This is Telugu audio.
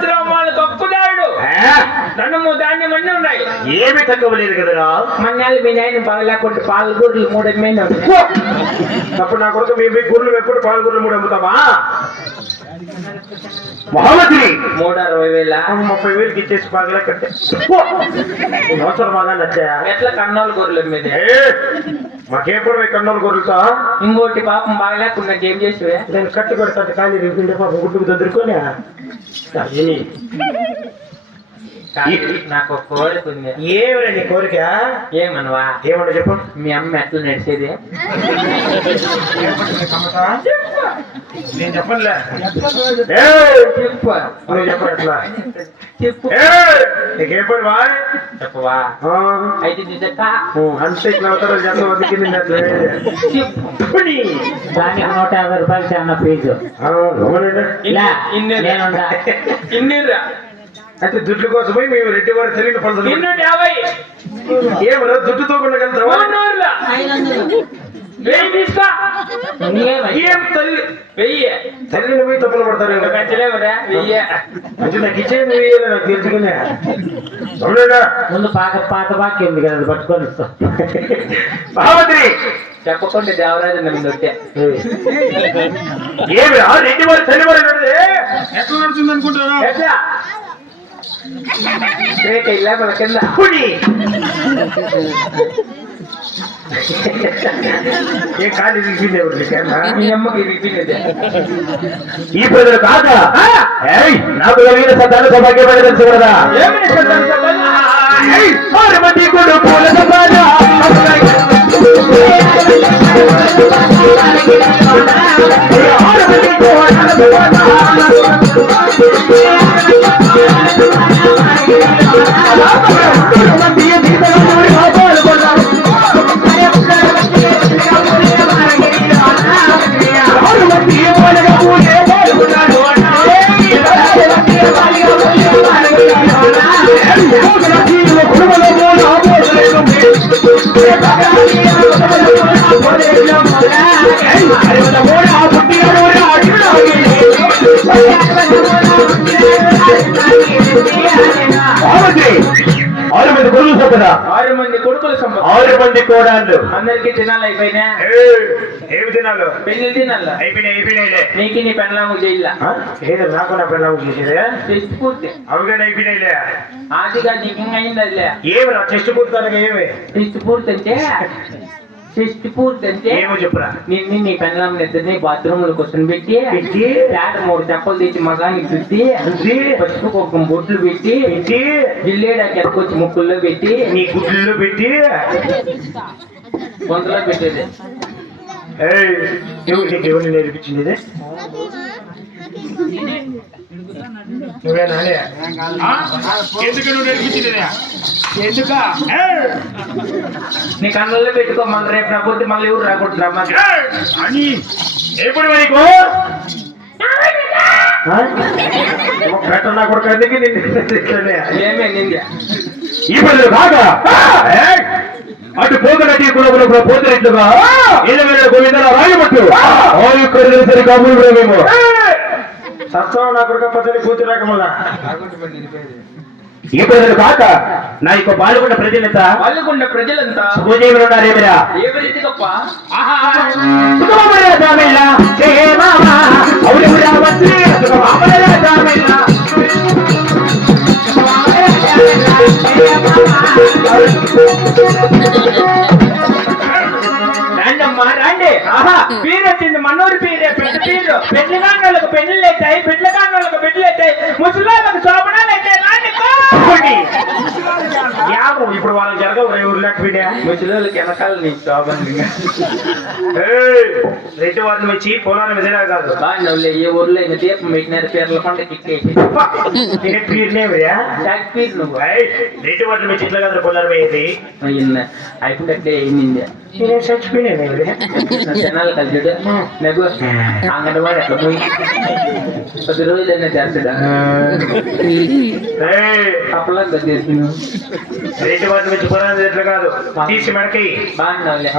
సంవత్సరం కప్పుదాడు ధనము ధాన్యం అన్నీ ఉన్నాయి. ఏమి తక్కువ లేదు కదరా. మన్నాళ్ళు మీ నాయన పగలేకుంటే పాలు గుడ్లు 3 అమ్మైనా అప్పుడు నా కొడుకు మీ గుర్రెలు ఎప్పుడు పాలు గుర్రెలు 3 అమ్ముతావా? మహామంత్రి 3,60,000 30,000 ఇచ్చేసి బాగా కట్టే సంవత్సరం బాగా నచ్చాయా? ఎట్లా కన్నోళ్ళు గొర్రెల మీద మాకేప్పుడు కన్నోలు గొర్రెలతో ఇంకోటి పాపం బాగలేకుండా ఏం చేసేవే? నేను కట్టు కొడతాను కానీ రేపు పాపం గుడ్డుకు దొరుకుని నాకు ఒక కోరిక ఉంది. ఏమిరా నీ కోరిక? ఏమనవా? ఏమన్నా చెప్పు. మీ అమ్మ ఎట్లా నడిచేది? నేను చెప్పనులే. చెప్పు నువ్వు చెప్పరు ఎట్లా చెప్పు నీకేం పని వా చెప్పవా? అయితే నిజక్క అంతే ఇట్లా అవుతారో చెప్పు. చెప్పు దానికి 150 రూపాయలు చాలా ఫీజు. ఇన్నిరా అంటే దుడ్ల కోసం పోయి మేము రెడ్డి వారి తెలియని పనులు 250 ఏమరా దుడ్డుతో కొనగలుగుతావా? ఏం తల్లి తల్లిని పోయి తప్పులు పడతారు. నాకు ఇచ్చేది నువ్వు నాకు తెలుసుకునే ముందు పాత బాకి ఉంది కదా పట్టుకొని ఇస్తాం. మహామంత్రి చెప్పకుండా దేవరాజు నన్ను వచ్చే ఏమి రెడ్డి వారి తల్లి వారి ఎట్లా నడుస్తుంది అనుకుంటారా? ఎట్లా ఇలా మన కింద ఏ ఖాళీ మీ అమ్మకి విప్పింది. ఈ ప్రజలు కాక నాకు కలిగిన సంతాన సౌభాగ్యమైన తెలుసుకున్నదా? మంది కూడా పూల ఆరు మంది కొడుకులు 6 మంది కోడాళ్ళు అందరికి తినాలి అయిపోయినా? ఏమి తినాలి? పెళ్లి తినాలి అయిపోయినాయిలే. నీకు నీ పెళ్ళాము చేయాల నాకు నా పెళ్ళాము చేసేదే టెస్ట్ పూర్తి అవిగానే అయిపోయినాయిలే. ఆదిగా నీకు ఇంకా అయింది అదిలే. ఏమి రా టెస్ట్ పూర్తి ఏమి టెస్ట్ పూర్తి అంటే ఏమో చెప్పురా. నిన్ను నీ పెళ్ళాం నిద్రని బాత్రూమ్ లో కూర్చొని పెట్టి పేట 3 చెప్పలు తెచ్చి మగానికి రుద్ది పసుపు కుక్కం బొట్లు పెట్టి జిల్లేడా చెక్కొచ్చి ముక్కుల్లో పెట్టి నీ గుడ్లలో పెట్టి గొంతులో పెట్టేది. ఎవరిని నేర్పించింది? నువ్వేనా? ఎందుకు నువ్వు నేర్పించింది? ఎందుక నీ కన్నుల్లో పెట్టుకో. మన రేపు నా పొద్దు మళ్ళీ ఎవరు రాకూడదు రమ్మని ఎప్పుడు నీకు నా కొడుకు అందుకే ఏమే నిందా ఈ పనులు కాగా అటు పోగనటి కూడా పోతున్నట్లుగా గోవింద రాయబట్టు సరి కబులు మేము సత్వం నా కొడుక పద్ధతి పూర్తి రాకమల్లా ఈ ప్రజలు కాక నా యొక్క పాల్గొన్న ప్రజలంతా శుభోదయంలో ఉన్నారేమిరా? రండమ్మా రండి. పీరొచ్చింది మనూరు పీరే. పెద్ద పీరు. పెళ్లిగాండోళ్ళకు పెళ్లిళ్ళు అవుతాయి, పెళ్లిగాండోళ్ళకు పెళ్లి అవుతాయి, ముసలాళ్ళకు శోభనాలు అయితే ఇప్పుడు వాళ్ళకి జరగవు ఊరు లేకపోయినా ముసలోళ్ళకి వెనకాల నీ శోభన రెడ్డి వారిని వచ్చి పొలాన్ని విధంగా కాదు బాగుండవులే. ఏ ఊర్లో అయినా దీపం పెట్టినారు పేర్ల పంట కిక్కేసి పీరునే పీరు నువ్వు రెడ్డి వారిని వచ్చి ఇట్లా కాదు పొలాలు పోయేది అయిపోతే అయింది. జనాలు కలిసాడు నాకు అంగన్వాడి అట్లా పోయి 10 రోజులైనా చేస్తాడా అప్పలా చేసి రెడ్డి వారిని వచ్చి పొలాలు ఎట్లా కాదు తీసి మెడకి బాగుండవులే.